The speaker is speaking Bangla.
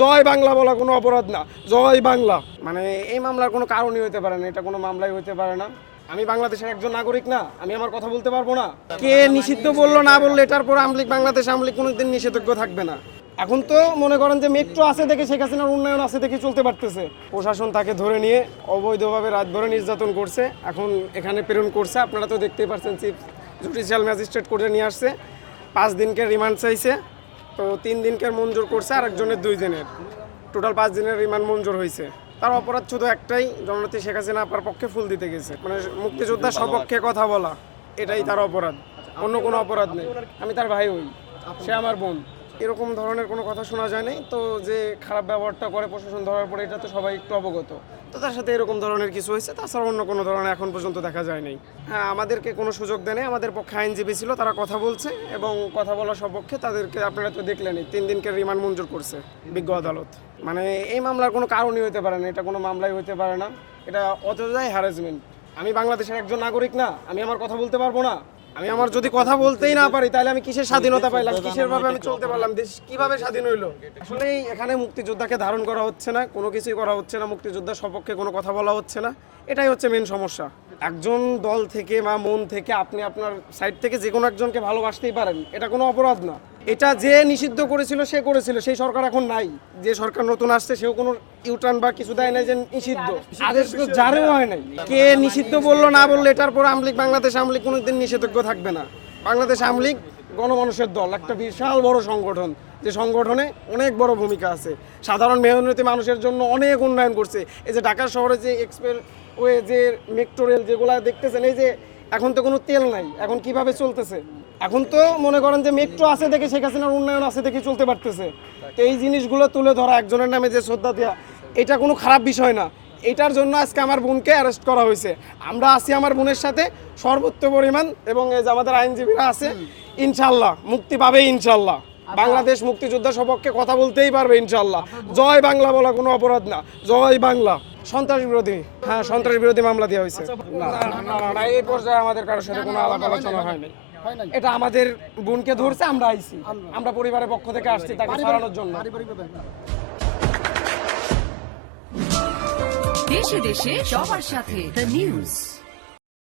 জয় বাংলা বলা কোনো অপরাধ না, জয় বাংলা। মানে এই মামলার কোনো কারণই হতে পারে না, এটা কোনো মামলাই হতে পারে না। আমি বাংলাদেশের একজন নাগরিক না, আমি আমার কথা বলতে পারবো না? কে নিষিদ্ধ বললো না বললো, এটার পর আমলিগ বাংলাদেশ আমলিগ কোনোদিন নিষেধাজ্ঞ থাকবে না। এখন তো মনে করেন যে মেট্রো আছে দেখে শেখ হাসিনার উন্নয়ন আছে দেখে চলতে পারতেছে। প্রশাসন তাকে ধরে নিয়ে অবৈধভাবে রাতভরে নির্যাতন করছে, এখন এখানে প্রেরণ করছে। আপনারা তো দেখতেই পাচ্ছেন, চিফ জুডিশিয়াল ম্যাজিস্ট্রেট কোর্টে নিয়ে আসছে, 5 দিনকে রিমান্ড চাইছে। তো 3 দিনকে মঞ্জুর করছে, আর একজনের 2 দিনের, টোটাল 5 দিনের রিমান্ড মঞ্জুর হয়েছে। তার অপরাধ শুধু একটাই, জননেত্রী শেখ হাসিনা আপার পক্ষে ফুল দিতে গেছে, মানে মুক্তিযোদ্ধার সপক্ষে কথা বলা, এটাই তার অপরাধ, অন্য কোনো অপরাধ নেই। আমি তার ভাই হই, সে আমার বোন। এরকম ধরনের কোনো কথা শোনা যায় নাই। তো যে খারাপ ব্যবহারটা করে প্রশাসন ধরার পরে, এটা তো সবাই একটু অবগত। তো তার সাথে এরকম ধরনের কিছু হয়েছে, তাছাড়া অন্য কোনো ধরনের এখন পর্যন্ত দেখা যায় নাই। হ্যাঁ, আমাদেরকে কোনো সুযোগ দেয়নি, আমাদের পক্ষে আইনজীবী ছিল, তারা কথা বলছে এবং কথা বলার সপক্ষে তাদেরকে আপনারা তো দেখলেনই, 3 দিনকে রিমান্ড মঞ্জুর করছে বিজ্ঞ আদালত। মানে এই মামলার কোনো কারণই হতে পারে না, এটা কোনো মামলাই হতে পারে না, এটা অযথাই হ্যারাসমেন্ট। আমি বাংলাদেশের একজন নাগরিক না, আমি আমার কথা বলতে পারবো না? আমি আমার যদি কথা বলতেই না পারি, তাহলে আমি কিসের স্বাধীনতা পাইলাম, কিসের ভাবে আমি চলতে পারলাম, দেশ কিভাবে স্বাধীন হইলো? আসলে এখানে মুক্তিযোদ্ধাকে ধারণ করা হচ্ছে না, কোনো কিছুই করা হচ্ছে না, মুক্তিযোদ্ধার সপক্ষে কোনো কথা বলা হচ্ছে না, এটাই হচ্ছে মেন সমস্যা। একজন দল থেকে বা মন থেকে আপনি আপনার সাইড থেকে যে কোনো একজনকে ভালোবাসতেই পারেন, এটা কোনো অপরাধ না। এটা যে নিষিদ্ধ করেছিল সে করেছিল, সেই সরকার এখন নাই। যে সরকার নতুন আসছে সেও কোনো ইউটার্ন বা কিছু দেয় নাই যে নিষিদ্ধ, আদেশ তো জারিও হয় নাই। কে নিষিদ্ধ বললো না বললো, এটার পর আমলিগ বাংলাদেশ আমলিগ কোনোদিন নিষেধাজ্ঞ থাকবে না। বাংলাদেশ আমলিগ গণমানুষের দল, একটা বিশাল বড় সংগঠন, যে সংগঠনে অনেক বড় ভূমিকা আছে, সাধারণ মেহনতি মানুষের জন্য অনেক উন্নয়ন করছে। এই যে ঢাকা শহরে যে এক্সপ্রেসওয়ে, যে মেট্রো রেল যেগুলো দেখতেছেন, এই যে এখন তো কোনো তেল নাই, এখন কিভাবে চলতেছে? এখন তো মনে করেন যে মেট্রো আছে দেখে শেখ হাসিনার উন্নয়ন আছে দেখে চলতে পারতেছে। তো এই জিনিসগুলো তুলে ধরা, একজনের নামে যে শ্রদ্ধা দেওয়া, এটা কোনো খারাপ বিষয় না। এটার জন্য আজকে আমার বোনকে অ্যারেস্ট করা হয়েছে। আমরা আছি আমার বোনের সাথে সর্বোচ্চ পরিমাণ, এবং এই যে আমাদের আইনজীবীরা আছে, ইনশাল্লাহ মুক্তি পাবে ইনশাল্লাহ। বাংলাদেশ মুক্তিযোদ্ধা সপক্ষে কথা বলতেই পারবে ইনশাল্লাহ। জয় বাংলা বলা কোনো অপরাধ না, জয় বাংলা। সন্ত্রাস বিরোধী, হ্যাঁ সন্ত্রাস বিরোধী মামলা দেওয়া হয়েছে। না, এই পর্যায়ে আমাদের কারোর সাথে কোনো আলাপ আলোচনা হয়নি। এটা আমাদের বোনকে ধরছে, আমরা আইছি, আমরা পরিবারের পক্ষ থেকে আসছি তাকে সরানোর জন্য। দেশে দেশে সবার সাথে দ্য নিউজ।